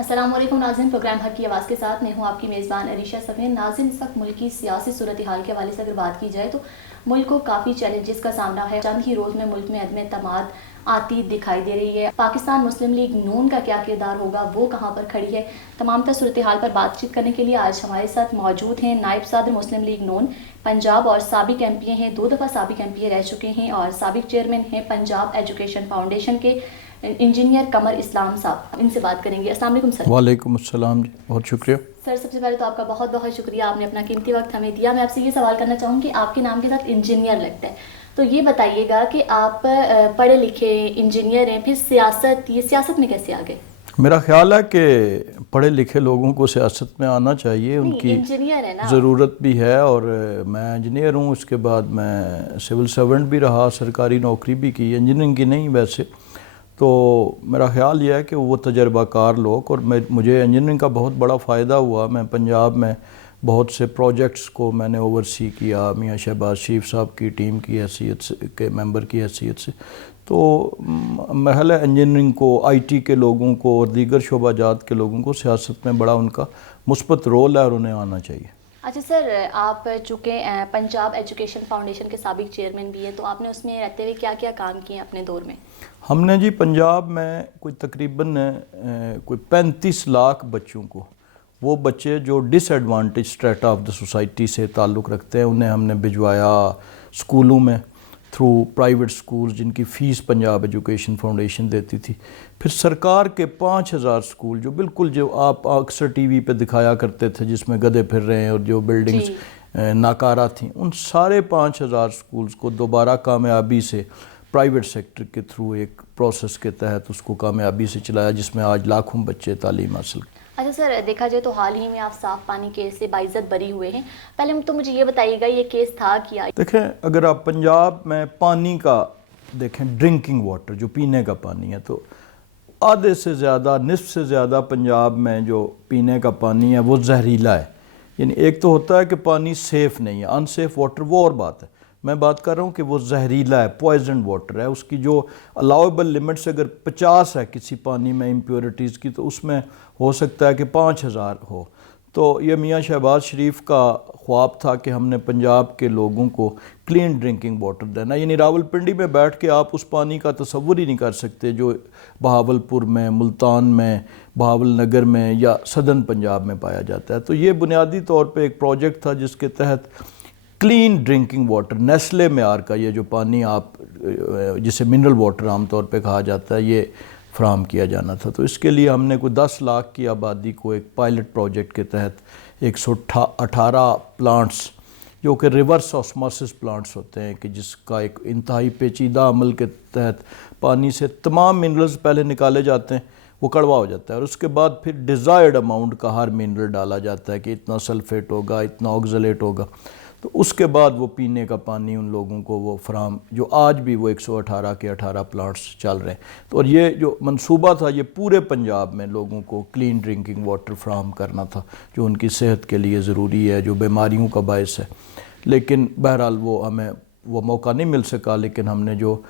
السلام علیکم ناظرین، پروگرام حق کی آواز کے ساتھ میں ہوں آپ کی میزبان عریشہ سفین۔ ناظرین، اس وقت ملک کی سیاسی صورتحال کے حوالے سے اگر بات کی جائے تو ملک کو کافی چیلنجز کا سامنا ہے۔ چند ہی روز میں ملک میں عدم اعتماد آتی دکھائی دے رہی ہے۔ پاکستان مسلم لیگ نون کا کیا کردار ہوگا، وہ کہاں پر کھڑی ہے، تمام تر صورتحال پر بات چیت کرنے کے لیے آج ہمارے ساتھ موجود ہیں نائب صدر مسلم لیگ نون پنجاب اور سابق ایم پی اے ہیں، 2 دفعہ سابق ایم پی اے رہ چکے ہیں اور سابق چیئرمین ہیں پنجاب ایجوکیشن فاؤنڈیشن کے انجینئر قمر اسلام صاحب۔ ان سے بات کریں گے۔ السلام علیکم سر۔ وعلیکم السلام جی، بہت شکریہ سر، سب سے پہلے تو آپ کا بہت بہت شکریہ، آپ نے اپنا قیمتی وقت ہمیں دیا۔ میں آپ سے یہ سوال کرنا چاہوں کہ آپ کے نام کے ساتھ انجینئر لگتا ہے، تو یہ بتائیے گا کہ آپ پڑھے لکھے انجینئر ہیں، پھر سیاست میں کیسے آ گئے؟ میرا خیال ہے کہ پڑھے لکھے لوگوں کو سیاست میں آنا چاہیے، ان کی ضرورت بھی ہے، اور میں انجینئر ہوں، اس کے بعد میں سول سرونٹ بھی رہا، سرکاری نوکری بھی کی، انجینئرنگ کی نہیں ویسے۔ تو میرا خیال یہ ہے کہ وہ تجربہ کار لوگ، اور مجھے انجینئرنگ کا بہت بڑا فائدہ ہوا۔ میں پنجاب میں بہت سے پروجیکٹس کو میں نے اوورسی کیا، میاں شہباز شریف صاحب کی ٹیم کی حیثیت سے، کے ممبر کی حیثیت سے۔ تو محل انجینئرنگ کو، آئی ٹی کے لوگوں کو اور دیگر شعبہ جات کے لوگوں کو سیاست میں بڑا ان کا مثبت رول ہے اور انہیں آنا چاہیے۔ اچھا سر، آپ چونکہ پنجاب ایجوکیشن فاؤنڈیشن کے سابق چیئرمین بھی ہیں، تو آپ نے اس میں رہتے ہوئے کیا کیا کام کیے اپنے دور میں؟ ہم نے جی پنجاب میں کوئی تقریباً کوئی 35 لاکھ بچوں کو، وہ بچے جو disadvantage strata of the society سے تعلق رکھتے ہیں، انہیں ہم نے بھجوایا اسکولوں میں تھرو پرائیویٹ سکولز جن کی فیس پنجاب ایجوکیشن فاؤنڈیشن دیتی تھی۔ پھر سرکار کے 5000 سکول جو بالکل جو آپ اکثر ٹی وی پہ دکھایا کرتے تھے، جس میں گدھے پھر رہے ہیں اور جو بلڈنگز ناکارہ تھیں، ان سارے 5000 سکولز کو دوبارہ کامیابی سے پرائیویٹ سیکٹر کے تھرو ایک پروسیس کے تحت اس کو کامیابی سے چلایا، جس میں آج لاکھوں بچے تعلیم حاصل کریں۔ اچھا سر، دیکھا جائے تو حال ہی میں آپ صاف پانی کیس سے باعزت بری ہوئے ہیں، پہلے تو مجھے یہ بتائیے گا یہ کیس تھا کیا؟ دیکھیں، اگر آپ پنجاب میں پانی کا دیکھیں، ڈرنکنگ واٹر جو پینے کا پانی ہے، تو آدھے سے زیادہ، نصف سے زیادہ پنجاب میں جو پینے کا پانی ہے وہ زہریلا ہے۔ یعنی ایک تو ہوتا ہے کہ پانی سیف نہیں ہے، ان سیف واٹر وہ اور بات ہے، میں بات کر رہا ہوں کہ وہ زہریلا ہے، پوائزن واٹر ہے۔ اس کی جو الاؤیبل لیمٹس اگر 50 ہے کسی پانی میں امپیورٹیز کی، تو اس میں ہو سکتا ہے کہ 5000 ہو۔ تو یہ میاں شہباز شریف کا خواب تھا کہ ہم نے پنجاب کے لوگوں کو کلین ڈرنکنگ واٹر دینا، یعنی راول پنڈی میں بیٹھ کے آپ اس پانی کا تصور ہی نہیں کر سکتے جو بہاولپور میں، ملتان میں، بہاول نگر میں یا سدرن پنجاب میں پایا جاتا ہے۔ تو یہ بنیادی طور پہ ایک پروجیکٹ تھا جس کے تحت کلین ڈرنکنگ واٹر، نیسلے معیار کا یہ جو پانی آپ جسے منرل واٹر عام طور پہ کہا جاتا ہے، یہ فراہم کیا جانا تھا۔ تو اس کے لیے ہم نے کوئی 10 لاکھ کی آبادی کو ایک پائلٹ پروجیکٹ کے تحت 118 پلانٹس جو کہ ریورس آسموسس پلانٹس ہوتے ہیں، کہ جس کا ایک انتہائی پیچیدہ عمل کے تحت پانی سے تمام منرلز پہلے نکالے جاتے ہیں، وہ کڑوا ہو جاتا ہے، اور اس کے بعد پھر ڈیزائرڈ اماؤنٹ کا ہر منرل ڈالا جاتا ہے کہ اتنا سلفیٹ ہوگا، اتنا آکزلیٹ ہوگا، تو اس کے بعد وہ پینے کا پانی ان لوگوں کو وہ فراہم، جو آج بھی وہ 118 کے 18 پلانٹس چل رہے ہیں۔ تو اور یہ جو منصوبہ تھا، یہ پورے پنجاب میں لوگوں کو کلین ڈرنکنگ واٹر فراہم کرنا تھا، جو ان کی صحت کے لیے ضروری ہے، جو بیماریوں کا باعث ہے۔ لیکن بہرحال وہ ہمیں وہ موقع نہیں مل سکا، لیکن ہم نے جو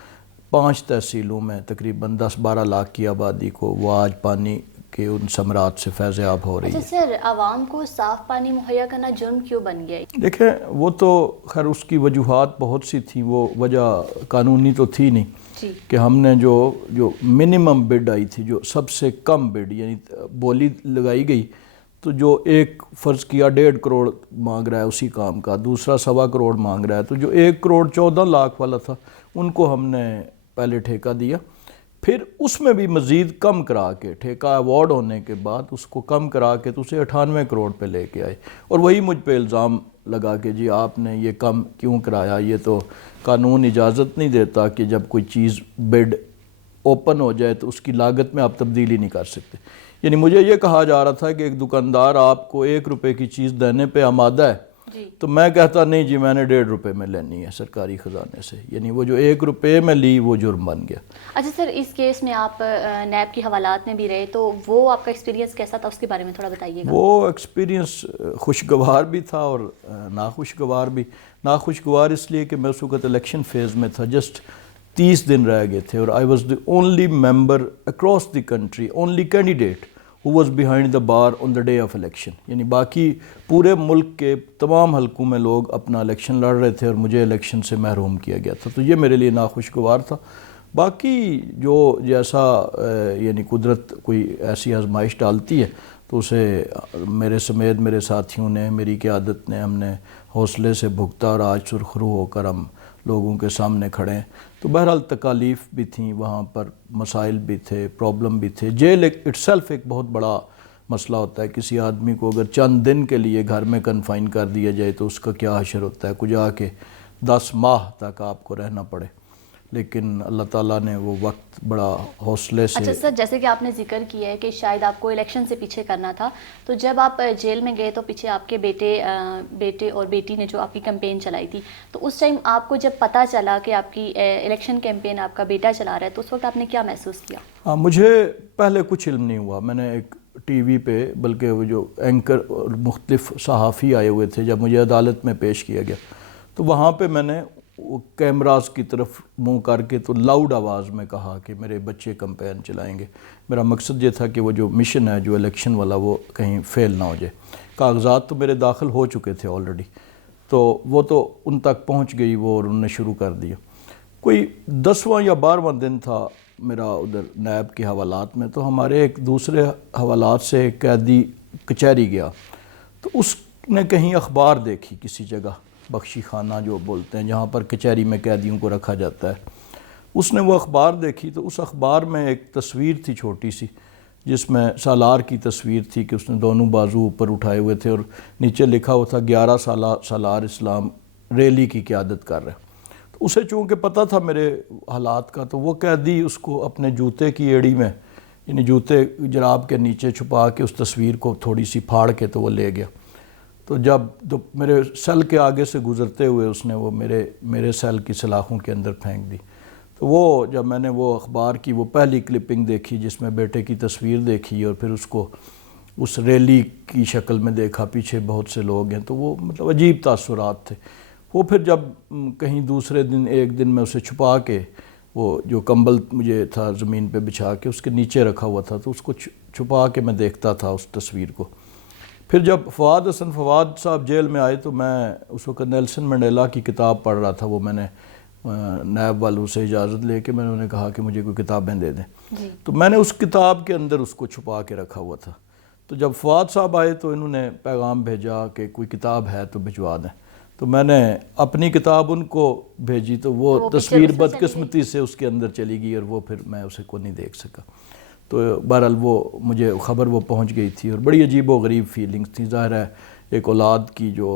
5 تحصیلوں میں تقریباً 10-12 لاکھ کی آبادی کو وہ آج پانی کے ان ثمرات سے فیض یاب ہو رہی ہے۔ اچھا سر، عوام کو صاف پانی مہیا کرنا جرم کیوں بن گیا؟ دیکھیں، وہ تو خیر اس کی وجوہات بہت سی تھیں، وہ وجہ قانونی تو تھی نہیں کہ ہم نے جو منیمم بڈ آئی تھی، جو سب سے کم بڈ یعنی بولی لگائی گئی، تو جو ایک فرض کیا 1.5 کروڑ مانگ رہا ہے اسی کام کا، دوسرا 1.25 کروڑ مانگ رہا ہے، تو جو 1 کروڑ 14 لاکھ والا تھا ان کو ہم نے پہلے ٹھیکہ دیا، پھر اس میں بھی مزید کم کرا کے ٹھیکہ ایوارڈ ہونے کے بعد اس کو کم کرا کے تو اسے 98 کروڑ پہ لے کے آئے، اور وہی مجھ پہ الزام لگا کہ جی آپ نے یہ کم کیوں کرایا، یہ تو قانون اجازت نہیں دیتا کہ جب کوئی چیز بڈ اوپن ہو جائے تو اس کی لاگت میں آپ تبدیلی نہیں کر سکتے۔ یعنی مجھے یہ کہا جا رہا تھا کہ ایک دکاندار آپ کو 1 روپے کی چیز دینے پہ آمادہ ہے، تو میں کہتا نہیں جی میں نے 1.5 روپے میں لینی ہے سرکاری خزانے سے، یعنی وہ جو 1 روپے میں لی وہ جرم بن گیا۔ اچھا سر، اس کیس میں آپ نیب کی حوالات میں بھی رہے، تو وہ آپ کا ایکسپیرینس کیسا تھا، اس کے بارے میں تھوڑا بتائیے گا۔ وہ ایکسپیرینس خوشگوار بھی تھا اور ناخوشگوار بھی۔ ناخوشگوار اس لیے کہ میں اس وقت الیکشن فیز میں تھا، جسٹ 30 دن رہ گئے تھے، اور I was the only member across the country, only candidate who was behind the bar on the day of election. یعنی باقی پورے ملک کے تمام حلقوں میں لوگ اپنا الیکشن لڑ رہے تھے اور مجھے الیکشن سے محروم کیا گیا تھا. تو یہ میرے لیے ناخوشگوار تھا. باقی جو جیسا یعنی قدرت کوئی ایسی آزمائش ڈالتی ہے تو اسے میرے سمیت میرے ساتھیوں نے، میری قیادت نے، ہم نے حوصلے سے بھگتا اور آج سرخرو ہو کر ہم لوگوں کے سامنے کھڑے ہیں. تو بہرحال تکالیف بھی تھیں وہاں پر، مسائل بھی تھے، پرابلم بھی تھے. جیل اٹ سیلف ایک بہت بڑا مسئلہ ہوتا ہے. کسی آدمی کو اگر چند دن کے لیے گھر میں کنفائن کر دیا جائے تو اس کا کیا حشر ہوتا ہے، کچھ آ کے 10 ماہ تک آپ کو رہنا پڑے. لیکن اللہ تعالیٰ نے وہ وقت بڑا حوصلے سے. اچھا سر، جیسے کہ آپ نے ذکر کیا ہے کہ شاید آپ کو الیکشن سے پیچھے کرنا تھا، تو جب آپ جیل میں گئے تو پیچھے آپ کے بیٹے اور بیٹی نے جو آپ کی کیمپین چلائی تھی، تو اس ٹائم آپ کو جب پتہ چلا کہ آپ کی الیکشن کیمپین آپ کا بیٹا چلا رہا ہے تو اس وقت آپ نے کیا محسوس کیا؟ ہاں، مجھے پہلے کچھ علم نہیں ہوا. میں نے ایک ٹی وی پہ، بلکہ وہ جو اینکر اور مختلف صحافی آئے ہوئے تھے، جب مجھے عدالت میں پیش کیا گیا تو وہاں پہ میں نے وہ کیمراز کی طرف منہ کر کے تو لاؤڈ آواز میں کہا کہ میرے بچے کمپین چلائیں گے. میرا مقصد یہ تھا کہ وہ جو مشن ہے جو الیکشن والا وہ کہیں فیل نہ ہو جائے. کاغذات تو میرے داخل ہو چکے تھے آلریڈی، تو وہ تو ان تک پہنچ گئی وہ، اور انہوں نے شروع کر دیا. کوئی 10واں یا 12واں دن تھا میرا ادھر نیب کے حوالات میں، تو ہمارے ایک دوسرے حوالات سے ایک قیدی کچہری گیا، تو اس نے کہیں اخبار دیکھی کسی جگہ، بخشی خانہ جو بولتے ہیں جہاں پر کچہری میں قیدیوں کو رکھا جاتا ہے. اس نے وہ اخبار دیکھی تو اس اخبار میں ایک تصویر تھی چھوٹی سی، جس میں سالار کی تصویر تھی کہ اس نے دونوں بازو اوپر اٹھائے ہوئے تھے اور نیچے لکھا ہوا تھا 11 سالہ سالار اسلام ریلی کی قیادت کر رہے. تو اسے چونکہ پتہ تھا میرے حالات کا، تو وہ قیدی اس کو اپنے جوتے کی ایڑی میں، یعنی جوتے جراب کے نیچے چھپا کے اس تصویر کو تھوڑی سی پھاڑ کے تو وہ لے گیا. تو جب میرے سیل کے آگے سے گزرتے ہوئے اس نے وہ میرے سیل کی سلاخوں کے اندر پھینک دی. تو وہ جب میں نے وہ اخبار کی وہ پہلی کلپنگ دیکھی جس میں بیٹے کی تصویر دیکھی اور پھر اس کو اس ریلی کی شکل میں دیکھا، پیچھے بہت سے لوگ ہیں، تو وہ مطلب عجیب تاثرات تھے. وہ پھر جب کہیں دوسرے دن ایک دن میں اسے چھپا کے، وہ جو کمبل مجھے تھا زمین پہ بچھا کے اس کے نیچے رکھا ہوا تھا، تو اس کو چھپا کے میں دیکھتا تھا اس تصویر کو. پھر جب فواد حسن فواد صاحب جیل میں آئے تو میں اس وقت نیلسن منڈیلا کی کتاب پڑھ رہا تھا. وہ میں نے نیب والوں سے اجازت لے کے میں نے انہیں کہا کہ مجھے کوئی کتابیں دے دیں. تو میں نے اس کتاب کے اندر اس کو چھپا کے رکھا ہوا تھا. تو جب فواد صاحب آئے تو انہوں نے پیغام بھیجا کہ کوئی کتاب ہے تو بھجوا دیں. تو میں نے اپنی کتاب ان کو بھیجی تو وہ تصویر بدقسمتی سے اس کے اندر چلی گئی اور وہ پھر میں اسے کو نہیں دیکھ سکا. تو بہرحال وہ مجھے خبر وہ پہنچ گئی تھی اور بڑی عجیب و غریب فیلنگز تھی. ظاہر ہے ایک اولاد کی جو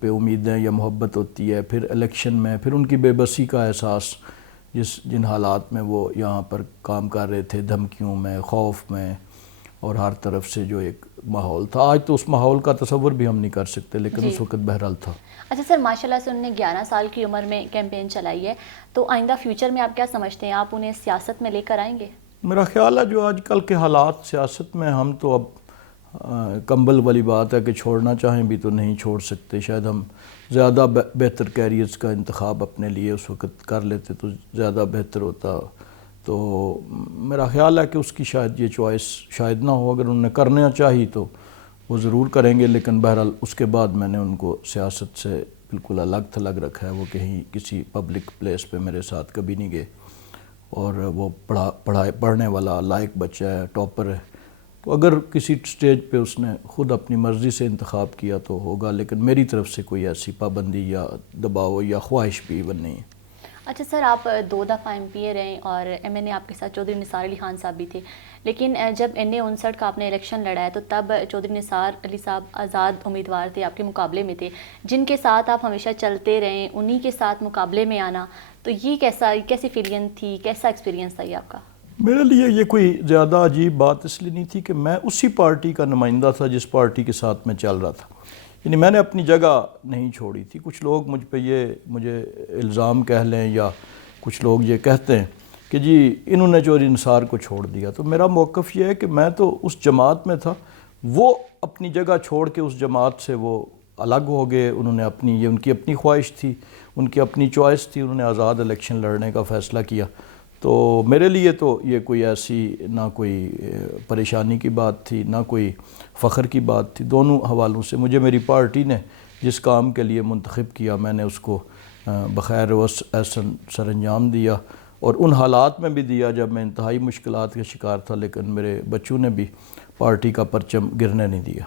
پہ امیدیں یا محبت ہوتی ہے، پھر الیکشن میں پھر ان کی بے بسی کا احساس، جن حالات میں وہ یہاں پر کام کر رہے تھے، دھمکیوں میں، خوف میں، اور ہر طرف سے جو ایک ماحول تھا. آج تو اس ماحول کا تصور بھی ہم نہیں کر سکتے، لیکن اس وقت بہرحال تھا. اچھا سر، ماشاء اللہ سے انہوں نے 11 سال کی عمر میں کیمپین چلائی ہے، تو آئندہ فیوچر میں آپ کیا سمجھتے ہیں، آپ انہیں سیاست میں لے کر آئیں گے؟ میرا خیال ہے جو آج کل کے حالات سیاست میں، ہم تو اب کمبل والی بات ہے کہ چھوڑنا چاہیں بھی تو نہیں چھوڑ سکتے. شاید ہم زیادہ بہتر کیریئرز کا انتخاب اپنے لیے اس وقت کر لیتے تو زیادہ بہتر ہوتا. تو میرا خیال ہے کہ اس کی شاید یہ چوائس شاید نہ ہو. اگر انہوں نے کرنا چاہی تو وہ ضرور کریں گے، لیکن بہرحال اس کے بعد میں نے ان کو سیاست سے بالکل الگ تھلگ رکھا ہے. وہ کہیں کسی پبلک پلیس پہ میرے ساتھ کبھی نہیں گئے، اور وہ پڑھنے والا لائق بچہ ہے، ٹاپر ہے. تو اگر کسی سٹیج پہ اس نے خود اپنی مرضی سے انتخاب کیا تو ہوگا، لیکن میری طرف سے کوئی ایسی پابندی یا دباؤ یا خواہش بھی ایون نہیں ہے. اچھا سر، آپ 2 دفعہ MP رہے اور MNA آپ کے ساتھ چودھری نثار علی خان صاحب بھی تھے، لیکن جب NA 59 کا آپ نے الیکشن لڑا ہے تو تب چودھری نثار علی صاحب آزاد امیدوار تھے، آپ کے مقابلے میں تھے، جن کے ساتھ آپ ہمیشہ چلتے رہیں، انہی کے ساتھ مقابلے میں آنا، تو یہ کیسی فیلنگ تھی، کیسا ایکسپیرینس تھا یہ آپ کا؟ میرے لیے یہ کوئی زیادہ عجیب بات اس لیے نہیں تھی کہ میں اسی پارٹی کا نمائندہ تھا جس پارٹی کے ساتھ میں چل رہا تھا. یعنی میں نے اپنی جگہ نہیں چھوڑی تھی. کچھ لوگ مجھے الزام کہہ لیں یا کچھ لوگ یہ کہتے ہیں کہ جی انہوں نے چودھری نثار کو چھوڑ دیا. تو میرا موقف یہ ہے کہ میں تو اس جماعت میں تھا، وہ اپنی جگہ چھوڑ کے اس جماعت سے وہ الگ ہو گئے. انہوں نے یہ ان کی اپنی خواہش تھی، ان کی اپنی چوائس تھی، انہوں نے آزاد الیکشن لڑنے کا فیصلہ کیا. تو میرے لیے تو یہ کوئی ایسی نہ کوئی پریشانی کی بات تھی نہ کوئی فخر کی بات تھی. دونوں حوالوں سے مجھے میری پارٹی نے جس کام کے لیے منتخب کیا میں نے اس کو بخیر احسن سر انجام دیا, اور ان حالات میں بھی دیا جب میں انتہائی مشکلات کا شکار تھا, لیکن میرے بچوں نے بھی پارٹی کا پرچم گرنے نہیں دیا.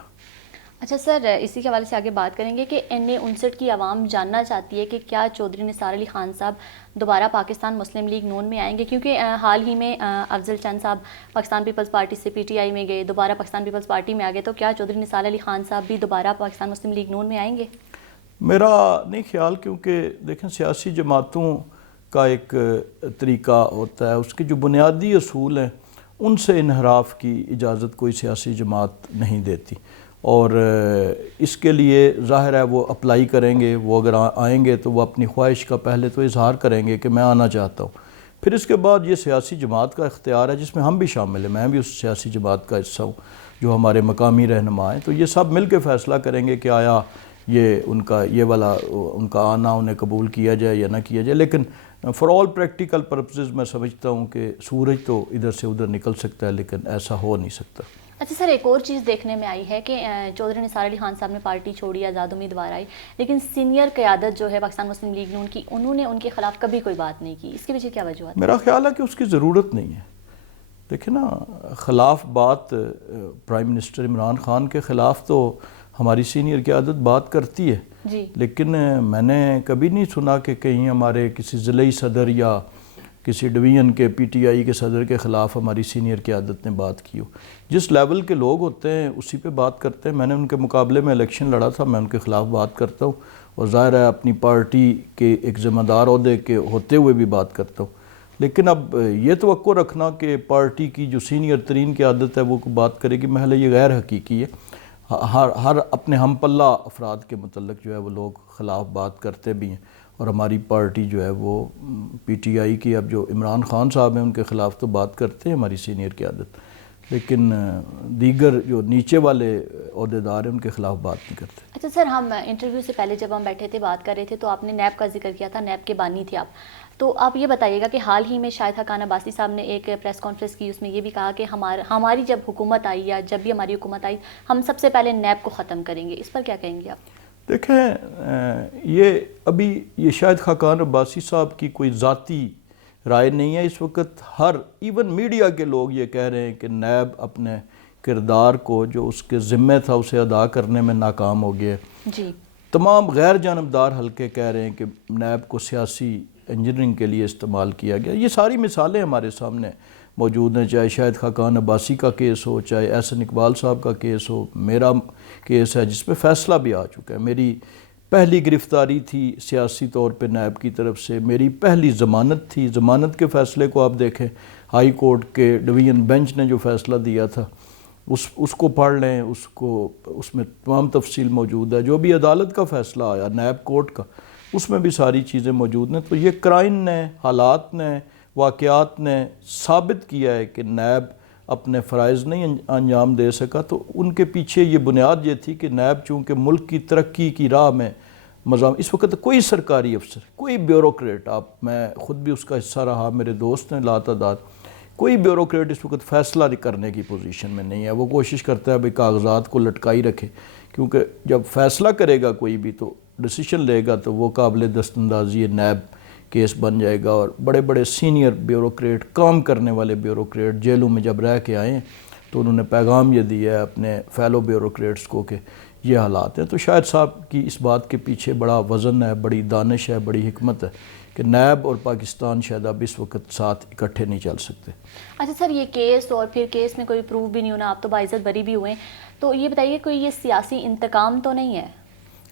اچھا سر, اسی کے حوالے سے آگے بات کریں گے کہ NA 59 کی عوام جاننا چاہتی ہے کہ کیا چودھری نثار علی خان صاحب دوبارہ پاکستان مسلم لیگ نون میں آئیں گے, کیونکہ حال ہی میں افضل چند صاحب پاکستان پیپلز پارٹی سے PTI میں گئے, دوبارہ پاکستان پیپلز پارٹی میں آ گئے, تو کیا چودھری نثار علی خان صاحب بھی دوبارہ پاکستان مسلم لیگ نون میں آئیں گے؟ میرا نہیں خیال, کیونکہ دیکھیں سیاسی جماعتوں کا ایک طریقہ ہوتا ہے, اس کے جو بنیادی اصول ہیں ان سے انحراف کی اجازت کوئی سیاسی جماعت نہیں دیتی, اور اس کے لیے ظاہر ہے وہ اپلائی کریں گے. وہ اگر آئیں گے تو وہ اپنی خواہش کا پہلے تو اظہار کریں گے کہ میں آنا چاہتا ہوں, پھر اس کے بعد یہ سیاسی جماعت کا اختیار ہے جس میں ہم بھی شامل ہیں, میں بھی اس سیاسی جماعت کا حصہ ہوں جو ہمارے مقامی رہنما ہیں, تو یہ سب مل کے فیصلہ کریں گے کہ آیا یہ ان کا یہ والا ان کا آنا انہیں قبول کیا جائے یا نہ کیا جائے. لیکن فار آل پریکٹیکل پرپسز میں سمجھتا ہوں کہ سورج تو ادھر سے ادھر نکل سکتا ہے, لیکن ایسا ہو نہیں سکتا. اچھا سر, ایک اور چیز دیکھنے میں آئی ہے کہ چودھری نثار علی خان صاحب نے پارٹی چھوڑی, آزاد امیدوار آئی, لیکن سینئر قیادت جو ہے پاکستان مسلم لیگ نون کی, انہوں نے ان کے خلاف کبھی کوئی بات نہیں کی. اس کے پیچھے کیا وجوہات؟ میرا خیال ہے کہ اس کی ضرورت نہیں ہے. دیکھیں نا, خلاف بات پرائم منسٹر عمران خان کے خلاف تو ہماری سینئر قیادت بات کرتی ہے, جی, لیکن میں نے کبھی نہیں سنا کہ کہیں ہمارے کسی ضلعی صدر یا کسی ڈویژن کے PTI کے صدر کے خلاف ہماری سینئر قیادت نے بات کی ہو. جس لیول کے لوگ ہوتے ہیں اسی پہ بات کرتے ہیں. میں نے ان کے مقابلے میں الیکشن لڑا تھا, میں ان کے خلاف بات کرتا ہوں, اور ظاہر ہے اپنی پارٹی کے ایک ذمہ دار عہدے کے ہوتے ہوئے بھی بات کرتا ہوں. لیکن اب یہ توقع رکھنا کہ پارٹی کی جو سینئر ترین قیادت ہے وہ بات کرے گی, محض یہ غیر حقیقی ہے. ہر اپنے ہم پلہ افراد کے متعلق جو ہے وہ لوگ خلاف بات کرتے بھی ہیں, اور ہماری پارٹی جو ہے وہ PTI کی اب جو عمران خان صاحب ہیں ان کے خلاف تو بات کرتے ہیں ہماری سینئر قیادت, لیکن دیگر جو نیچے والے عہدیدار ہیں ان کے خلاف بات نہیں کرتے. اچھا سر, ہم انٹرویو سے پہلے جب ہم بیٹھے تھے بات کر رہے تھے تو آپ نے نیب کا ذکر کیا تھا, نیب کے بانی تھے آپ, تو آپ یہ بتائیے گا کہ حال ہی میں شاہد حقان عباسی صاحب نے ایک پریس کانفرنس کی, اس میں یہ بھی کہا کہ ہماری جب حکومت آئی یا جب بھی ہماری حکومت آئی ہم سب سے پہلے نیب کو ختم کریں گے. اس پر کیا کہیں گے آپ؟ دیکھیں, یہ ابھی یہ شاہد حقان عباسی صاحب کی کوئی ذاتی رائے نہیں ہے. اس وقت ہر ایون میڈیا کے لوگ یہ کہہ رہے ہیں کہ نیب اپنے کردار کو جو اس کے ذمہ تھا اسے ادا کرنے میں ناکام ہو گیا. جی, تمام غیر جانبدار حلقے کہہ رہے ہیں کہ نیب کو سیاسی انجینئرنگ کے لیے استعمال کیا گیا. یہ ساری مثالیں ہمارے سامنے موجود ہیں, چاہے شاہد حقان عباسی کا کیس ہو, چاہے احسن اقبال صاحب کا کیس ہو, میرا کیس ہے جس پہ فیصلہ بھی آ چکا ہے. میری پہلی گرفتاری تھی سیاسی طور پہ نیب کی طرف سے, میری پہلی ضمانت تھی. ضمانت کے فیصلے کو آپ دیکھیں, ہائی کورٹ کے ڈویژن بینچ نے جو فیصلہ دیا تھا اس کو پڑھ لیں, اس میں تمام تفصیل موجود ہے. جو بھی عدالت کا فیصلہ آیا نیب کورٹ کا, اس میں بھی ساری چیزیں موجود ہیں. تو یہ کرائم نے, حالات نے, واقعات نے ثابت کیا ہے کہ نیب اپنے فرائض نہیں انجام دے سکا. تو ان کے پیچھے یہ بنیاد یہ تھی کہ نیب چونکہ ملک کی ترقی کی راہ میں اس وقت کوئی سرکاری افسر, کوئی بیوروکریٹ, میں خود بھی اس کا حصہ رہا, میرے دوست ہیں لاتعداد, کوئی بیوروکریٹ اس وقت فیصلہ کرنے کی پوزیشن میں نہیں ہے. وہ کوشش کرتا ہے بھئی کاغذات کو لٹکائی رکھے, کیونکہ جب فیصلہ کرے گا کوئی بھی تو ڈیسیشن لے گا تو وہ قابل دست اندازی نیب کیس بن جائے گا. اور بڑے بڑے سینئر بیوروکریٹ, کام کرنے والے بیوروکریٹ جیلوں میں جب رہ کے آئے ہیں تو انہوں نے پیغام یہ دیا ہے اپنے فیلو بیوروکریٹس کو کہ یہ حالات ہیں. تو شاہد صاحب کی اس بات کے پیچھے بڑا وزن ہے, بڑی دانش ہے, بڑی حکمت ہے کہ نیب اور پاکستان شاید اب اس وقت ساتھ اکٹھے نہیں چل سکتے. اچھا سر, یہ کیس اور پھر کیس میں کوئی پروف بھی نہیں ہونا, آپ تو باعزت بری بھی ہوئے ہیں, تو یہ بتائیے کوئی یہ سیاسی انتقام تو نہیں ہے؟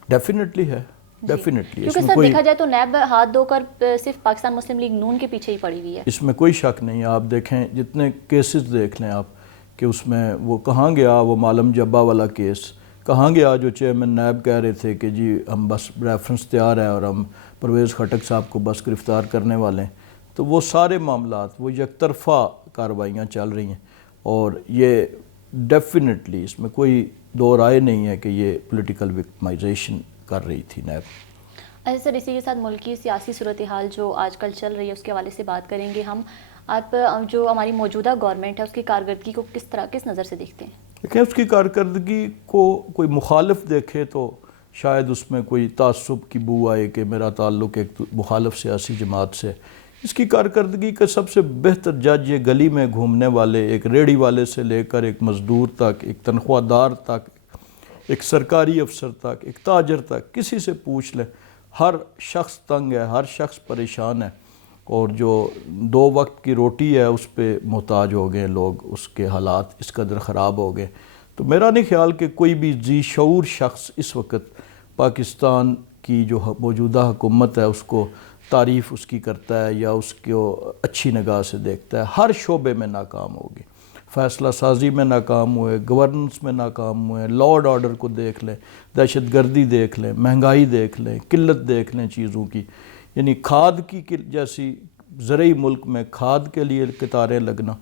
ڈیفینیٹلی ہے, ڈیفینیٹلی. کیونکہ سر دیکھا جائے تو نیب ہاتھ دھو کر صرف پاکستان مسلم لیگ نون کے پیچھے ہی پڑی ہوئی ہے. اس میں کوئی شک نہیں ہے. آپ دیکھیں جتنے کیسز دیکھ لیں آپ کہ اس میں وہ کہاں گیا, وہ معلم جبا والا کیس کہاں گیا جو چیئرمین نیب کہہ رہے تھے کہ جی ہم بس ریفرنس تیار ہے اور ہم پرویز خٹک صاحب کو بس گرفتار کرنے والے ہیں. تو وہ سارے معاملات, وہ یک طرفہ کارروائیاں چل رہی ہیں, اور یہ ڈیفینیٹلی اس میں کوئی دو رائے نہیں ہے کہ یہ پولیٹیکل وکٹمائزیشن کر رہی تھی نیب. اچھا سر, اسی کے ساتھ ملکی سیاسی صورتحال جو آج کل چل رہی ہے اس کے حوالے سے بات کریں گے ہم. آپ جو ہماری موجودہ گورنمنٹ ہے اس کی کارکردگی کو کس نظر سے دیکھتے ہیں؟ دیکھیں اس کی کارکردگی کو کوئی مخالف دیکھے تو شاید اس میں کوئی تعصب کی بو آئے کہ میرا تعلق ایک مخالف سیاسی جماعت سے. اس کی کارکردگی کا سب سے بہتر جج یہ گلی میں گھومنے والے ایک ریڑھی والے سے لے کر ایک مزدور تک، ایک تنخواہ دار تک، ایک سرکاری افسر تک، ایک تاجر تک، کسی سے پوچھ لیں، ہر شخص تنگ ہے، ہر شخص پریشان ہے، اور جو 2 وقت کی روٹی ہے اس پہ محتاج ہو گئے لوگ، اس کے حالات اس قدر خراب ہو گئے. تو میرا نہیں خیال کہ کوئی بھی ذی شعور شخص اس وقت پاکستان کی جو موجودہ حکومت ہے اس کو تعریف اس کی کرتا ہے یا اس کو اچھی نگاہ سے دیکھتا ہے. ہر شعبے میں ناکام ہوگی، فیصلہ سازی میں ناکام ہوئے، گورننس میں ناکام ہوئے، لا اینڈ آرڈر کو دیکھ لیں، دہشت گردی دیکھ لیں، مہنگائی دیکھ لیں، قلت دیکھ لیں چیزوں کی. یعنی کھاد کی جیسی زرعی ملک میں کھاد کے لیے قطاریں لگنا،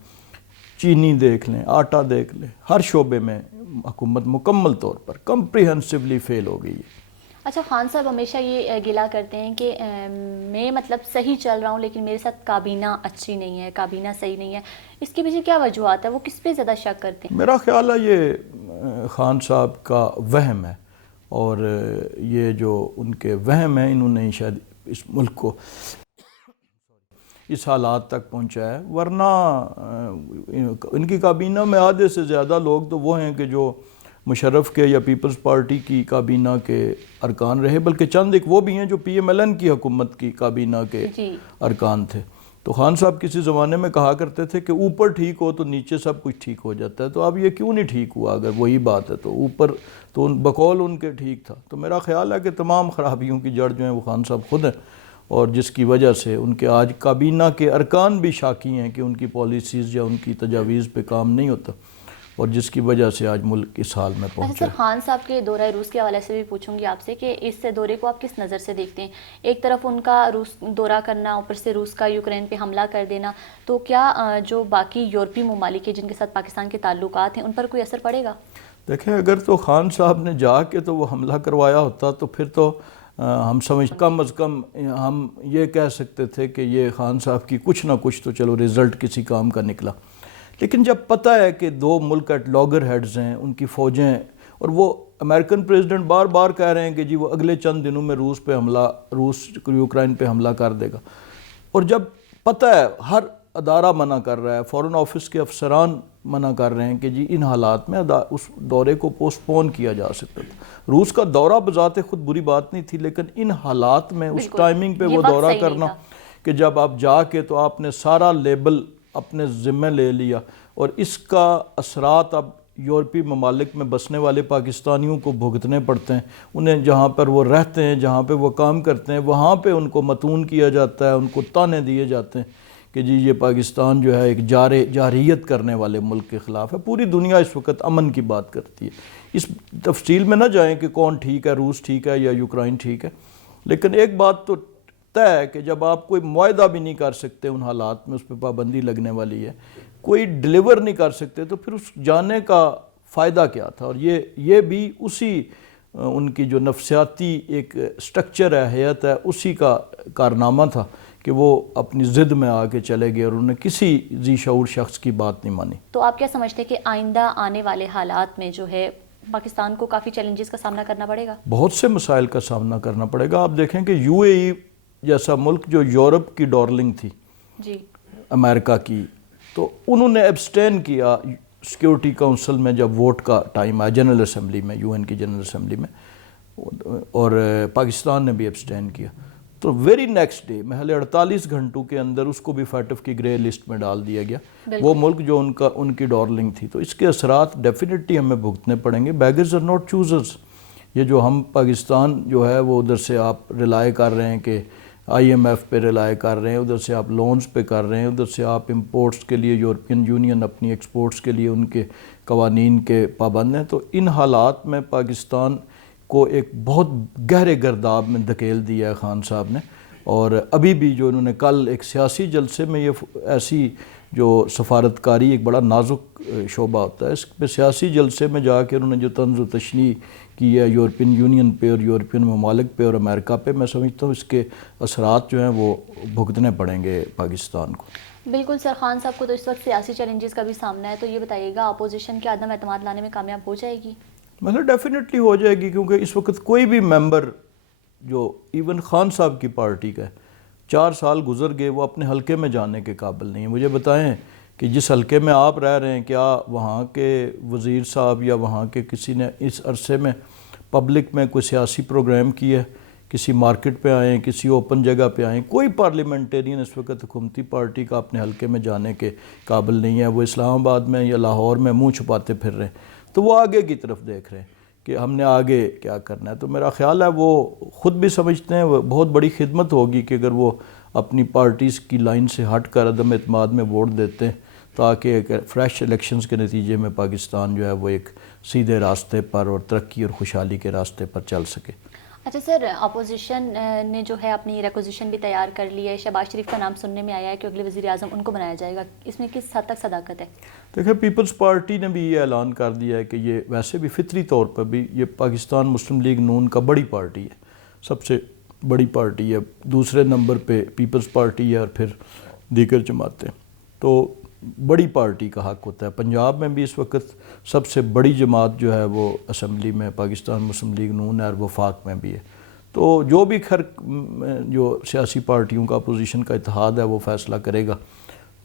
چینی دیکھ لیں، آٹا دیکھ لیں، ہر شعبے میں حکومت مکمل طور پر کمپریہنسولی فیل ہو گئی ہے. اچھا، خان صاحب ہمیشہ یہ گلا کرتے ہیں کہ میں مطلب صحیح چل رہا ہوں لیکن میرے ساتھ کابینہ اچھی نہیں ہے، کابینہ صحیح نہیں ہے. اس کے پیچھے کیا وجوہات ہے؟ وہ کس پہ زیادہ شک کرتے ہیں؟ میرا خیال ہے یہ خان صاحب کا وہم ہے، اور یہ جو ان کے وہم ہیں انہوں نے شاید اس ملک کو اس حالات تک پہنچا ہے. ورنہ ان کی کابینہ میں آدھے سے زیادہ لوگ تو وہ ہیں کہ جو مشرف کے یا پیپلز پارٹی کی کابینہ کے ارکان رہے، بلکہ چند ایک وہ بھی ہیں جو پی ایم ایل این کی حکومت کی کابینہ کے ارکان تھے. تو خان صاحب کسی زمانے میں کہا کرتے تھے کہ اوپر ٹھیک ہو تو نیچے سب کچھ ٹھیک ہو جاتا ہے. تو اب یہ کیوں نہیں ٹھیک ہوا؟ اگر وہی بات ہے تو اوپر تو بقول ان کے ٹھیک تھا. تو میرا خیال ہے کہ تمام خرابیوں کی جڑ جو ہیں وہ خان صاحب خود ہیں، اور جس کی وجہ سے ان کے آج کابینہ کے ارکان بھی شاکی ہیں کہ ان کی پالیسیز یا ان کی تجاویز پہ کام نہیں ہوتا، اور جس کی وجہ سے آج ملک اس حال میں پہنچا. سر، خان صاحب کے دورہ روس کے حوالے سے بھی پوچھوں گی آپ سے کہ اس دورے کو آپ کس نظر سے دیکھتے ہیں؟ ایک طرف ان کا روس دورہ کرنا، اوپر سے روس کا یوکرین پہ حملہ کر دینا، تو کیا جو باقی یورپی ممالک ہیں جن کے ساتھ پاکستان کے تعلقات ہیں ان پر کوئی اثر پڑے گا؟ دیکھیں، اگر تو خان صاحب نے جا کے تو وہ حملہ کروایا ہوتا تو پھر تو ہم کم از کم ہم یہ کہہ سکتے تھے کہ یہ خان صاحب کی کچھ نہ کچھ تو چلو رزلٹ کسی کام کا نکلا. لیکن جب پتہ ہے کہ 2 ملک ایٹ لاگر ہیڈز ہیں، ان کی فوجیں، اور وہ امریکن پریزیڈنٹ بار بار کہہ رہے ہیں کہ جی وہ اگلے چند دنوں میں روس یوکرائن پہ حملہ کر دے گا، اور جب پتہ ہے ہر ادارہ منع کر رہا ہے، فورن آفس کے افسران منع کر رہے ہیں کہ جی ان حالات میں اس دورے کو پوسٹ پون کیا جا سکتا تھا. روس کا دورہ بذات خود بری بات نہیں تھی، لیکن ان حالات میں اس ٹائمنگ پہ وہ دورہ کرنا کہ جب آپ جا کے تو آپ نے سارا لیبل اپنے ذمہ لے لیا، اور اس کا اثرات اب یورپی ممالک میں بسنے والے پاکستانیوں کو بھگتنے پڑتے ہیں. انہیں جہاں پر وہ رہتے ہیں، جہاں پہ وہ کام کرتے ہیں، وہاں پہ ان کو متون کیا جاتا ہے، ان کو تانے دیے جاتے ہیں کہ جی یہ پاکستان جو ہے ایک جارحیت کرنے والے ملک کے خلاف ہے. پوری دنیا اس وقت امن کی بات کرتی ہے. اس تفصیل میں نہ جائیں کہ کون ٹھیک ہے، روس ٹھیک ہے یا یوکرائن ٹھیک ہے، لیکن ایک بات تو طے ہے کہ جب آپ کوئی معاہدہ بھی نہیں کر سکتے ان حالات میں، اس پہ پابندی لگنے والی ہے، کوئی ڈیلیور نہیں کر سکتے، تو پھر اس جانے کا فائدہ کیا تھا؟ اور یہ بھی اسی ان کی جو نفسیاتی ایک سٹرکچر ہے، حیت ہے، اسی کا کارنامہ تھا کہ وہ اپنی ضد میں آ کے چلے گئے اور انہوں نے کسی ذی شعور شخص کی بات نہیں مانی. تو آپ کیا سمجھتے ہیں کہ آئندہ آنے والے حالات میں جو ہے پاکستان کو کافی چیلنجز کا سامنا کرنا پڑے گا؟ بہت سے مسائل کا سامنا کرنا پڑے گا. آپ دیکھیں کہ یو اے ای جیسا ملک جو یورپ کی ڈارلنگ تھی، جی، امریکہ کی، تو انہوں نے ایبسٹین کیا سیکیورٹی کونسل میں جب ووٹ کا ٹائم آیا، جنرل اسمبلی میں، یو این کی جنرل اسمبلی میں، اور پاکستان نے بھی ایبسٹین کیا. تو ویری نیکسٹ ڈے محل 48 گھنٹوں کے اندر اس کو بھی فیٹف کی گرے لسٹ میں ڈال دیا گیا، وہ ملک جو ان کی ڈارلنگ تھی. تو اس کے اثرات ڈیفینیٹلی ہمیں بھگتنے پڑیں گے. Beggars are not choosers. یہ جو ہم پاکستان جو ہے وہ ادھر سے آپ ریلائی کر رہے ہیں کہ آئی ایم ایف پہ ریلائی کر رہے ہیں، ادھر سے آپ لونز پہ کر رہے ہیں، ادھر سے آپ امپورٹس کے لیے یورپین یونین اپنی ایکسپورٹس کے لیے ان کے قوانین کے پابند ہیں. تو ان حالات میں پاکستان کو ایک بہت گہرے گرداب میں دھکیل دیا ہے خان صاحب نے. اور ابھی بھی جو انہوں نے کل ایک سیاسی جلسے میں، یہ ایسی جو سفارتکاری ایک بڑا نازک شعبہ ہوتا ہے، اس پہ سیاسی جلسے میں جا کے انہوں نے جو طنز و تشنیع کی ہے یورپین یونین پہ اور یورپین ممالک پہ اور امریکہ پہ، میں سمجھتا ہوں اس کے اثرات جو ہیں وہ بھگتنے پڑیں گے پاکستان کو. بالکل سر، خان صاحب کو تو اس وقت سیاسی چیلنجز کا بھی سامنا ہے، تو یہ بتائیے گا اپوزیشن کے عدم اعتماد لانے میں کامیاب ہو جائے گی؟ مطلب ڈیفینیٹلی ہو جائے گی، کیونکہ اس وقت کوئی بھی ممبر جو ایون خان صاحب کی پارٹی کا ہے 4 سال گزر گئے، وہ اپنے حلقے میں جانے کے قابل نہیں ہے۔ مجھے بتائیں کہ جس حلقے میں آپ رہ رہے ہیں، کیا وہاں کے وزیر صاحب یا وہاں کے کسی نے اس عرصے میں پبلک میں کوئی سیاسی پروگرام کیا ہے؟ کسی مارکیٹ پہ آئیں، کسی اوپن جگہ پہ آئیں، کوئی پارلیمنٹرین اس وقت حکومتی پارٹی کا اپنے حلقے میں جانے کے قابل نہیں ہے۔ وہ اسلام آباد میں یا لاہور میں منہ چھپاتے پھر رہے ہیں، تو وہ آگے کی طرف دیکھ رہے ہیں کہ ہم نے آگے کیا کرنا ہے۔ تو میرا خیال ہے وہ خود بھی سمجھتے ہیں، وہ بہت بڑی خدمت ہوگی کہ اگر وہ اپنی پارٹیز کی لائن سے ہٹ کر عدم اعتماد میں ووٹ دیتے ہیں، تاکہ ایک فریش الیکشنز کے نتیجے میں پاکستان جو ہے وہ ایک سیدھے راستے پر اور ترقی اور خوشحالی کے راستے پر چل سکے۔ اچھا سر، اپوزیشن نے جو ہے اپنی ریکوزیشن بھی تیار کر لی ہے، شہباز شریف کا نام سننے میں آیا ہے کہ اگلے وزیر اعظم ان کو بنایا جائے گا، اس میں کس حد تک صداقت ہے؟ دیکھیں، پیپلز پارٹی نے بھی یہ اعلان کر دیا ہے کہ یہ ویسے بھی فطری طور پر بھی یہ پاکستان مسلم لیگ نون کا بڑی پارٹی ہے، سب سے بڑی پارٹی ہے، دوسرے نمبر پہ پیپلز پارٹی ہے اور پھر دیگر جماعتیں، تو بڑی پارٹی کا حق ہوتا ہے۔ پنجاب میں بھی اس وقت سب سے بڑی جماعت جو ہے وہ اسمبلی میں پاکستان مسلم لیگ نون ہے اور وفاق میں بھی ہے۔ تو جو بھی جو سیاسی پارٹیوں کا اپوزیشن کا اتحاد ہے وہ فیصلہ کرے گا،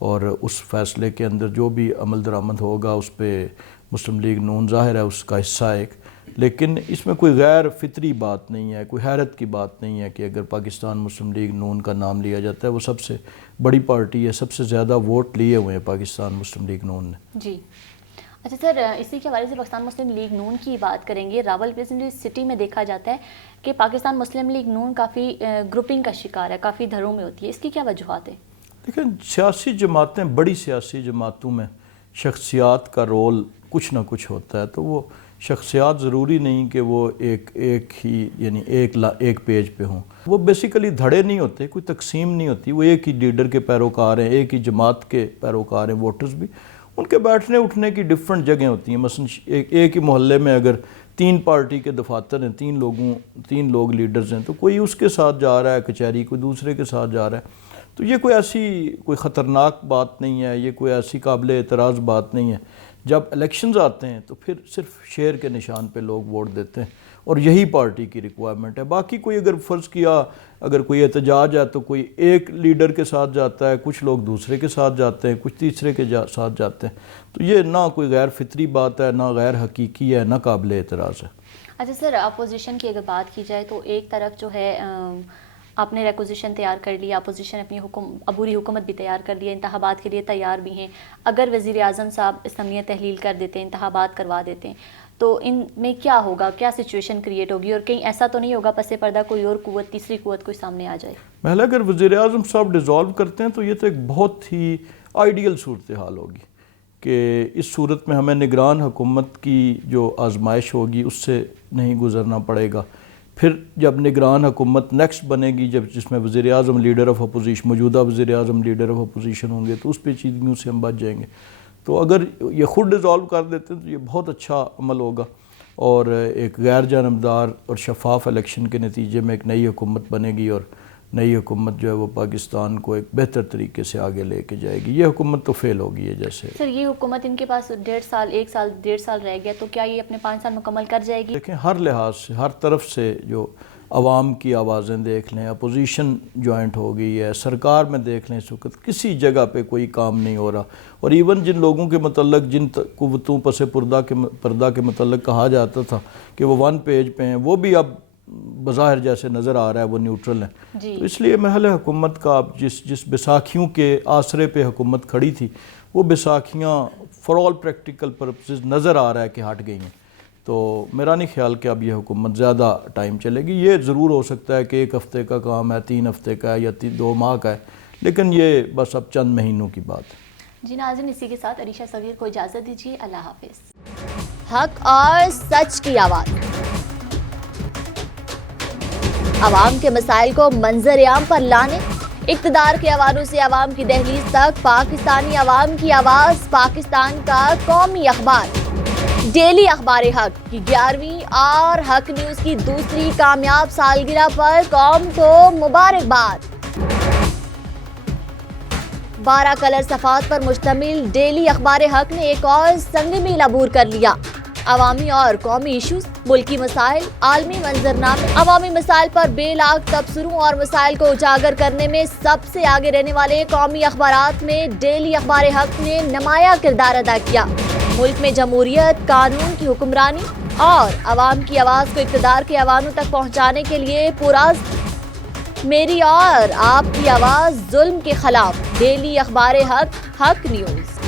اور اس فیصلے کے اندر جو بھی عمل درآمد ہوگا اس پہ مسلم لیگ نون ظاہر ہے اس کا حصہ ایک، لیکن اس میں کوئی غیر فطری بات نہیں ہے، کوئی حیرت کی بات نہیں ہے کہ اگر پاکستان مسلم لیگ نون کا نام لیا جاتا ہے۔ وہ سب سے بڑی پارٹی ہے، سب سے زیادہ ووٹ لیے ہوئے ہیں پاکستان مسلم لیگ نون نے۔ جی اچھا سر، اسی کے حوالے سے پاکستان مسلم لیگ نون کی بات کریں گے۔ راولپنڈی سٹی میں دیکھا جاتا ہے کہ پاکستان مسلم لیگ نون کافی گروپنگ کا شکار ہے، کافی دھڑوں میں ہوتی ہے، اس کی کیا وجوہات ہیں؟ لیکن سیاسی جماعتیں، بڑی سیاسی جماعتوں میں شخصیات کا رول کچھ نہ کچھ ہوتا ہے، تو وہ شخصیات ضروری نہیں کہ وہ ایک ہی یعنی ایک پیج پہ ہوں۔ وہ بیسیکلی دھڑے نہیں ہوتے، کوئی تقسیم نہیں ہوتی، وہ ایک ہی لیڈر کے پیروکار ہیں، ایک ہی جماعت کے پیروکار ہیں۔ ووٹرز بھی ان کے بیٹھنے اٹھنے کی ڈیفرنٹ جگہیں ہوتی ہیں۔ مثلا ایک ہی محلے میں اگر 3 پارٹی کے دفاتر ہیں، 3 لوگ لیڈرز ہیں، تو کوئی اس کے ساتھ جا رہا ہے کچہری، کوئی دوسرے کے ساتھ جا رہا ہے، تو یہ کوئی خطرناک بات نہیں ہے، یہ کوئی ایسی قابل اعتراض بات نہیں ہے۔ جب الیکشنز آتے ہیں تو پھر صرف شیر کے نشان پہ لوگ ووٹ دیتے ہیں، اور یہی پارٹی کی ریکوائرمنٹ ہے۔ باقی کوئی اگر فرض کیا اگر کوئی احتجاج ہے تو کوئی ایک لیڈر کے ساتھ جاتا ہے، کچھ لوگ دوسرے کے ساتھ جاتے ہیں، کچھ تیسرے کے ساتھ جاتے ہیں، تو یہ نہ کوئی غیر فطری بات ہے، نہ غیر حقیقی ہے، نہ قابل اعتراض ہے۔ اچھا سر، اپوزیشن کی اگر بات کی جائے تو ایک طرف جو ہے آپ نے ریکوزیشن تیار کر لی، اپوزیشن اپنی عبوری حکومت بھی تیار کر لی ہے، انتخابات کے لیے تیار بھی ہیں۔ اگر وزیر اعظم صاحب اسمبلیاں تحلیل کر دیتے ہیں، انتخابات کروا دیتے ہیں، تو ان میں کیا ہوگا، کیا سچویشن کریٹ ہوگی، اور کہیں ایسا تو نہیں ہوگا پس پردہ کوئی اور قوت، تیسری قوت کوئی سامنے آ جائے؟ پہلے اگر وزیر اعظم صاحب ڈیزالو کرتے ہیں تو یہ تو ایک بہت ہی آئیڈیل صورتحال ہوگی کہ اس صورت میں ہمیں نگران حکومت کی جو آزمائش ہوگی اس سے نہیں گزرنا پڑے گا۔ پھر جب نگران حکومت نیکسٹ بنے گی، جس میں وزیر اعظم لیڈر آف اپوزیشن، موجودہ وزیر اعظم لیڈر آف اپوزیشن ہوں گے، تو اس پیچیدگیوں سے ہم بچ جائیں گے۔ تو اگر یہ خود ڈیزالو کر دیتے ہیں تو یہ بہت اچھا عمل ہوگا، اور ایک غیر جانبدار اور شفاف الیکشن کے نتیجے میں ایک نئی حکومت بنے گی، اور نئی حکومت جو ہے وہ پاکستان کو ایک بہتر طریقے سے آگے لے کے جائے گی۔ یہ حکومت تو فیل ہوگی ہے جیسے۔ سر، یہ حکومت ان کے پاس 1.5 سال رہ گیا، تو کیا یہ اپنے 5 سال مکمل کر جائے گی؟ دیکھیں، ہر لحاظ سے، ہر طرف سے جو عوام کی آوازیں دیکھ لیں، اپوزیشن جوائنٹ ہو گئی ہے، سرکار میں دیکھ لیں، اس وقت کسی جگہ پہ کوئی کام نہیں ہو رہا، اور ایون جن لوگوں کے متعلق، جن قوتوں پس پردہ کے متعلق کہا جاتا تھا کہ وہ 1 پیج پہ ہیں، وہ بھی اب بظاہر جیسے نظر آ رہا ہے وہ نیوٹرل ہیں۔ تو اس لیے محل حکومت کا جس بیساکھیوں کے آسرے پہ حکومت کھڑی تھی، وہ بیساکھیاں فار آل پریکٹیکل پرپسز نظر آ رہا ہے کہ ہٹ گئی ہیں۔ تو میرا نہیں خیال کہ اب یہ حکومت زیادہ ٹائم چلے گی۔ یہ ضرور ہو سکتا ہے کہ 1 ہفتے کا کام ہے، 3 ہفتے کا ہے، یا 2 ماہ کا ہے، لیکن یہ بس اب چند مہینوں کی بات ہے۔ جی ناظرین، اسی کے ساتھ عریشہ صغیر کو اجازت دیجیے، اللہ حافظ۔ حق اور سچ کی آواز، عوام کے مسائل کو منظر عام پر لانے، اقتدار کے ایوانوں سے عوام کی دہلیز تک، پاکستانی عوام کی آواز، پاکستان کا قومی اخبار ڈیلی اخبار حق کی 11ویں اور حق نیوز کی دوسری کامیاب سالگرہ پر قوم کو مبارکباد۔ 12 کلر صفحات پر مشتمل ڈیلی اخبار حق نے ایک اور سنگ میل عبور کر لیا۔ عوامی اور قومی ایشوز، ملکی مسائل، عالمی منظرنامے، عوامی مسائل پر بے لاگ تبصروں اور مسائل کو اجاگر کرنے میں سب سے آگے رہنے والے قومی اخبارات میں ڈیلی اخبار حق نے نمایاں کردار ادا کیا۔ ملک میں جمہوریت، قانون کی حکمرانی اور عوام کی آواز کو اقتدار کے ایوانوں تک پہنچانے کے لیے پرعزم میری اور آپ کی آواز ظلم کے خلاف ڈیلی اخبار حق نیوز۔